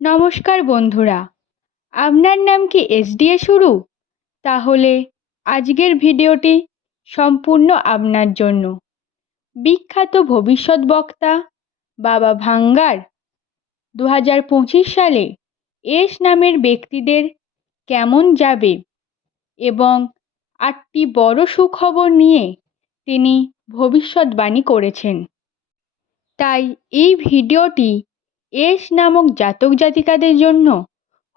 নমস্কার বন্ধুরা, আপনার নাম কি এস দিয়ে শুরু? তাহলে আজকের ভিডিওটি সম্পূর্ণ আপনার জন্য। বিখ্যাত ভবিষ্যৎ বক্তা বাবা ভাঙ্গার দু হাজার পঁচিশ সালে এস নামের ব্যক্তিদের কেমন যাবে এবং আটটি বড় সুখবর নিয়ে তিনি ভবিষ্যৎবাণী করেছেন। তাই এই ভিডিওটি এস নামক জাতক জাতিকাদের জন্য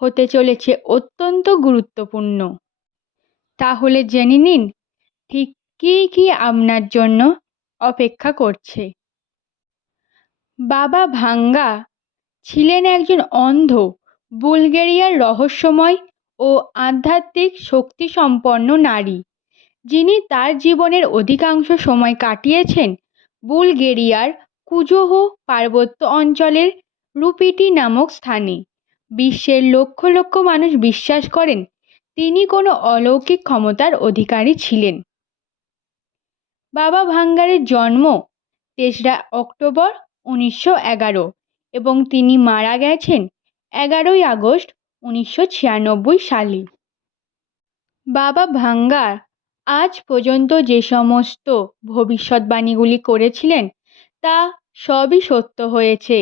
হতে চলেছে অত্যন্ত গুরুত্বপূর্ণ। তাহলে জেনে নিন, ঠিক কী কী আপনার জন্য অপেক্ষা করছে? বাবা ভাঙ্গা ছিলেন একজন অন্ধ, বুলগেরিয়ার রহস্যময় ও আধ্যাত্মিক শক্তিসম্পন্ন নারী। যিনি তার জীবনের অধিকাংশ সময় কাটিয়েছেন বুলগেরিয়ার কুজোহো পার্বত্য অঞ্চলের রুপিটি নামক স্থানে। বিশ্বের লক্ষ লক্ষ মানুষ বিশ্বাস করেন, তিনি কোনো অলৌকিক ক্ষমতার অধিকারী ছিলেন। বাবা ভাঙ্গারের জন্ম তেসরা অক্টোবর উনিশশো এগারো এবং তিনি মারা গেছেন এগারোই আগস্ট উনিশশো ছিয়ানব্বই সালে। বাবা ভাঙ্গার আজ পর্যন্ত যে সমস্ত ভবিষ্যৎবাণীগুলি করেছিলেন, তা সবই সত্য হয়েছে।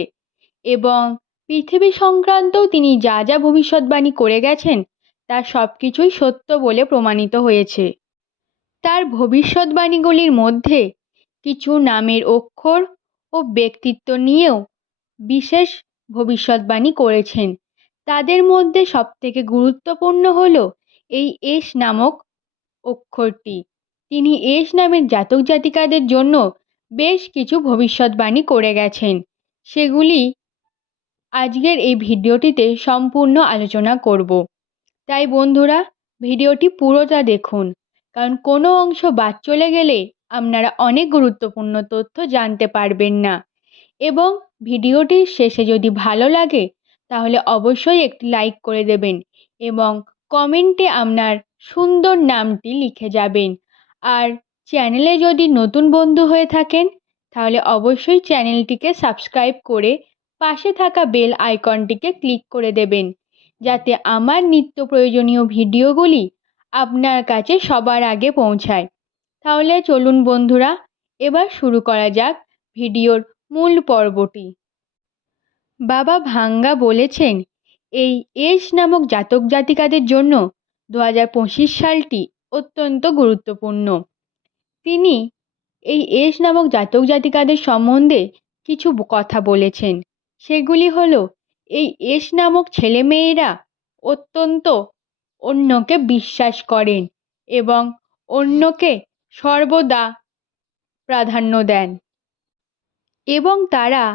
এবং পৃথিবী সংক্রান্তও তিনি যা যা ভবিষ্যৎবাণী করে গেছেন, তা সব কিছুই সত্য বলে প্রমাণিত হয়েছে। তার ভবিষ্যৎবাণীগুলির মধ্যে কিছু নামের অক্ষর ও ব্যক্তিত্ব নিয়েও বিশেষ ভবিষ্যৎবাণী করেছেন। তাদের মধ্যে সবথেকে গুরুত্বপূর্ণ হল এই এস নামক অক্ষরটি। তিনি এস নামের জাতক জাতিকাদের জন্য বেশ কিছু ভবিষ্যৎবাণী করে গেছেন। সেগুলি আজকের এই ভিডিওটিতে সম্পূর্ণ আলোচনা করব। তাই বন্ধুরা, ভিডিওটি পুরোটা দেখুন, কারণ কোনো অংশ বাদ চলে গেলে আপনারা অনেক গুরুত্বপূর্ণ তথ্য জানতে পারবেন না। এবং ভিডিওটির শেষে যদি ভালো লাগে, তাহলে অবশ্যই একটি লাইক করে দেবেন এবং কমেন্টে আপনার সুন্দর নামটি লিখে যাবেন। আর চ্যানেলে যদি নতুন বন্ধু হয়ে থাকেন, তাহলে অবশ্যই চ্যানেলটিকে সাবস্ক্রাইব করে পাশে থাকা বেল আইকনটিকে ক্লিক করে দেবেন, যাতে আমার নিত্য প্রয়োজনীয় ভিডিওগুলি আপনার কাছে সবার আগে পৌঁছায়। তাহলে চলুন বন্ধুরা, এবার শুরু করা যাক ভিডিওর মূল পর্বটি। বাবা ভাঙ্গা বলেছেন, এই এস নামক জাতক জাতিকাদের জন্য দু হাজার পঁচিশ সালটি অত্যন্ত গুরুত্বপূর্ণ। তিনি এই এস নামক জাতক জাতিকাদের সম্বন্ধে কিছু কথা বলেছেন। সেগুলি হলো, এই এস নামক ছেলেমেয়েরা অত্যন্ত অন্যকে বিশ্বাস করেন এবং অন্যকে সর্বদা প্রাধান্য দেন। এবং তারা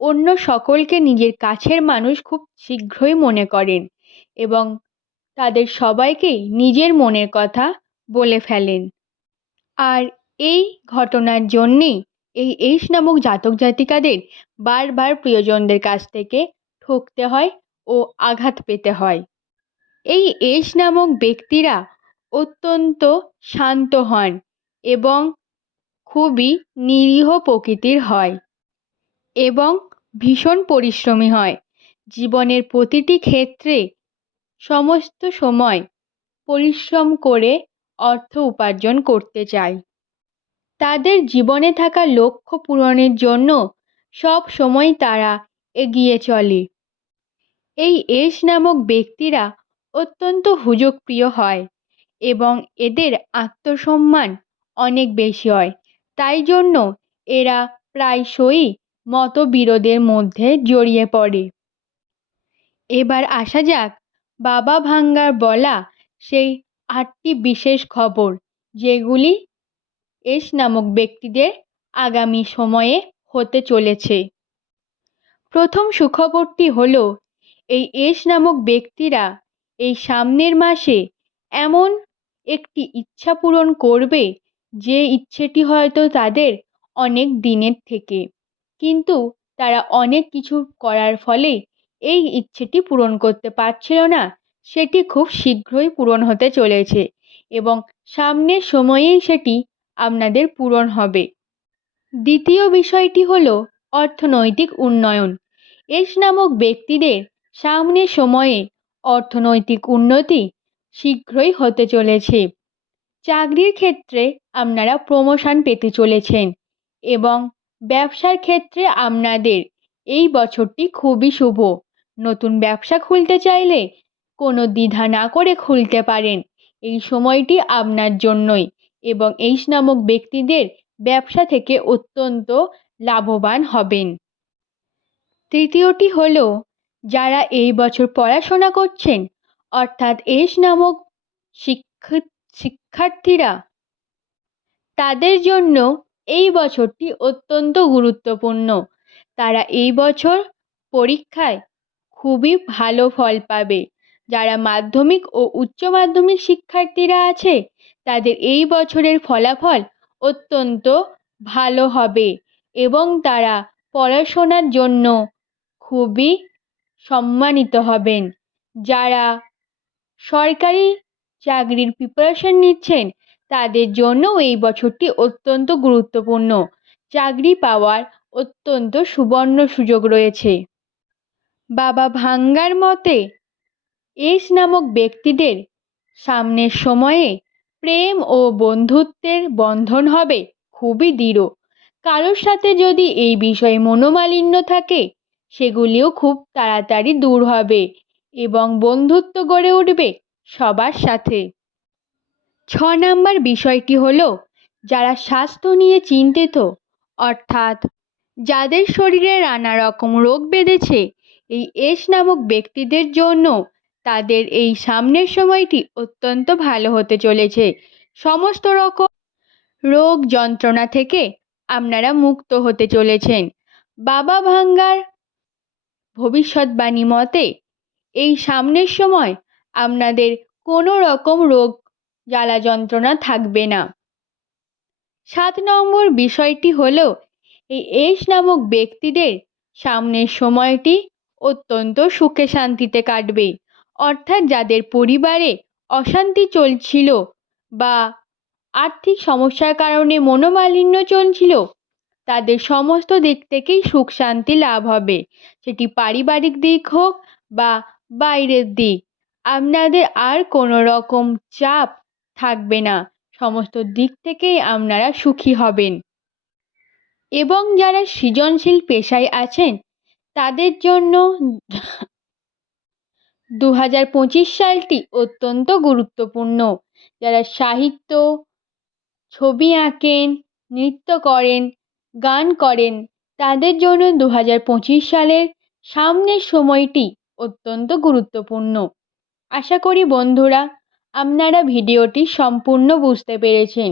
অন্য সকলকে নিজের কাছের মানুষ খুব শীঘ্রই মনে করেন এবং তাদের সবাইকেই নিজের মনের কথা বলে ফেলেন। আর এই ঘটনার জন্যেই এই এস নামক জাতক জাতিকাদের বারবার প্রিয়জনদের কাছ থেকে ঠকতে হয় ও আঘাত পেতে হয়। এই এস নামক ব্যক্তিরা অত্যন্ত শান্ত হন এবং খুবই নিরীহ প্রকৃতির হয় এবং ভীষণ পরিশ্রমী হয়। জীবনের প্রতিটি ক্ষেত্রে সমস্ত সময় পরিশ্রম করে অর্থ উপার্জন করতে চায়। তাদের জীবনে থাকা লক্ষ্য পূরণের জন্য সব সময় তারা এগিয়ে চলে। এই এস নামক ব্যক্তিরা অত্যন্ত হুজুগপ্রিয় হয় এবং এদের আত্মসম্মান অনেক বেশি হয়। তাই জন্য এরা প্রায়শই মতবিরোধের মধ্যে জড়িয়ে পড়ে। এবার আসা যাক বাবা ভাঙ্গার বলা সেই আটটি বিশেষ খবর, যেগুলি এস নামক ব্যক্তিদের আগামী সময়ে হতে চলেছে। প্রথম সুখবরটি হলো, এই এস নামক ব্যক্তিরা এই সামনের মাসে এমন একটি ইচ্ছা পূরণ করবে যে ইচ্ছেটি হয়তো তাদের অনেক দিনের থেকে, কিন্তু তারা অনেক কিছু করার ফলে এই ইচ্ছেটি পূরণ করতে পারছিল না। সেটি খুব শীঘ্রই পূরণ হতে চলেছে এবং সামনের সময়েই সেটি আপনাদের পূরণ হবে। দ্বিতীয় বিষয়টি হল অর্থনৈতিক উন্নয়ন। এস নামক ব্যক্তিদের সামনে সময়ে অর্থনৈতিক উন্নতি শীঘ্রই হতে চলেছে। চাকরির ক্ষেত্রে আপনারা প্রমোশন পেতে চলেছেন এবং ব্যবসার ক্ষেত্রে আপনাদের এই বছরটি খুবই শুভ। নতুন ব্যবসা খুলতে চাইলে কোনো দ্বিধা না করে খুলতে পারেন। এই সময়টি আপনার জন্যই। এবং এইস নামক ব্যক্তিদের ব্যবসা থেকে অত্যন্ত লাভবান হবেন। তৃতীয়টি হল, যারা এই বছর পড়াশোনা করছেন, অর্থাৎ এস নামক শিক্ষার্থীরা, তাদের জন্য এই বছরটি অত্যন্ত গুরুত্বপূর্ণ। তারা এই বছর পরীক্ষায় খুবই ভালো ফল পাবে। যারা মাধ্যমিক ও উচ্চ মাধ্যমিক শিক্ষার্থীরা আছে তাদের এই বছরের ফলাফল অত্যন্ত ভালো হবে এবং তারা পড়াশোনার জন্য খুবই সম্মানিত হবেন। যারা সরকারি চাকরির প্রিপারেশন নিচ্ছেন, তাদের জন্য এই বছরটি অত্যন্ত গুরুত্বপূর্ণ। চাকরি পাওয়ার অত্যন্ত সুবর্ণ সুযোগ রয়েছে। বাবা ভাঙ্গার মতে, এস নামক ব্যক্তিদের সামনের সময়ে প্রেম ও বন্ধুত্বের বন্ধন হবে খুবই দৃঢ়। কারোর সাথে যদি এই বিষয়ে মনোমালিন্য থাকে, সেগুলিও খুব তাড়াতাড়ি দূর হবে এবং বন্ধুত্ব গড়ে উঠবে সবার সাথে। ছ নাম্বার বিষয়টি হলো, যারা স্বাস্থ্য নিয়ে চিন্তিত, অর্থাৎ যাদের শরীরে নানা রকম রোগ বেঁধেছে, এই এস নামক ব্যক্তিদের জন্য তাদের এই সামনের সময়টি অত্যন্ত ভালো হতে চলেছে। সমস্ত রকম রোগ যন্ত্রণা থেকে আপনারা মুক্ত হতে চলেছেন। বাবা ভাঙ্গার ভবিষ্যৎবাণী মতে, এই সামনের সময় আপনাদের কোনো রকম রোগ জ্বালা যন্ত্রণা থাকবে না। সাত নম্বর বিষয়টি হল, এই এস নামক ব্যক্তিদের সামনের সময়টি অত্যন্ত সুখে শান্তিতে কাটবে। অর্থাৎ যাদের পরিবারে অশান্তি চলছিল বা আর্থিক সমস্যার কারণে মনোমালিন্য চলছিল, তাদের সমস্ত দিক থেকেই সুখ শান্তি লাভ হবে। সেটি পারিবারিক দিক হোক বা বাইরের দিক, আপনাদের আর কোনো রকম চাপ থাকবে না। সমস্ত দিক থেকেই আপনারা সুখী হবেন। এবং যারা সৃজনশীল পেশায় আছেন, তাদের জন্য দু হাজার পঁচিশ সালটি অত্যন্ত গুরুত্বপূর্ণ। যারা সাহিত্য, ছবি আঁকেন, নৃত্য করেন, গান করেন, তাদের জন্য দু হাজার পঁচিশ সালের সামনের সময়টি অত্যন্ত গুরুত্বপূর্ণ। আশা করি বন্ধুরা, আপনারা ভিডিওটি সম্পূর্ণ বুঝতে পেরেছেন।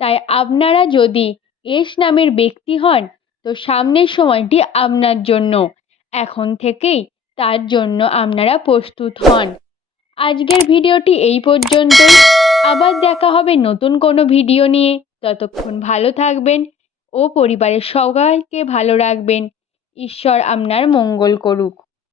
তাই আপনারা যদি এস নামের ব্যক্তি হন, তো সামনের সময়টি আপনার জন্য। এখন থেকেই তার জন্য আপনারা প্রস্তুত হন। আজকের ভিডিওটি এই পর্যন্ত আবার দেখা হবে নতুন কোনো ভিডিও নিয়ে। ততক্ষণ ভালো থাকবেন ও পরিবারের সবাইকে ভালো রাখবেন। ঈশ্বর আপনার মঙ্গল করুক।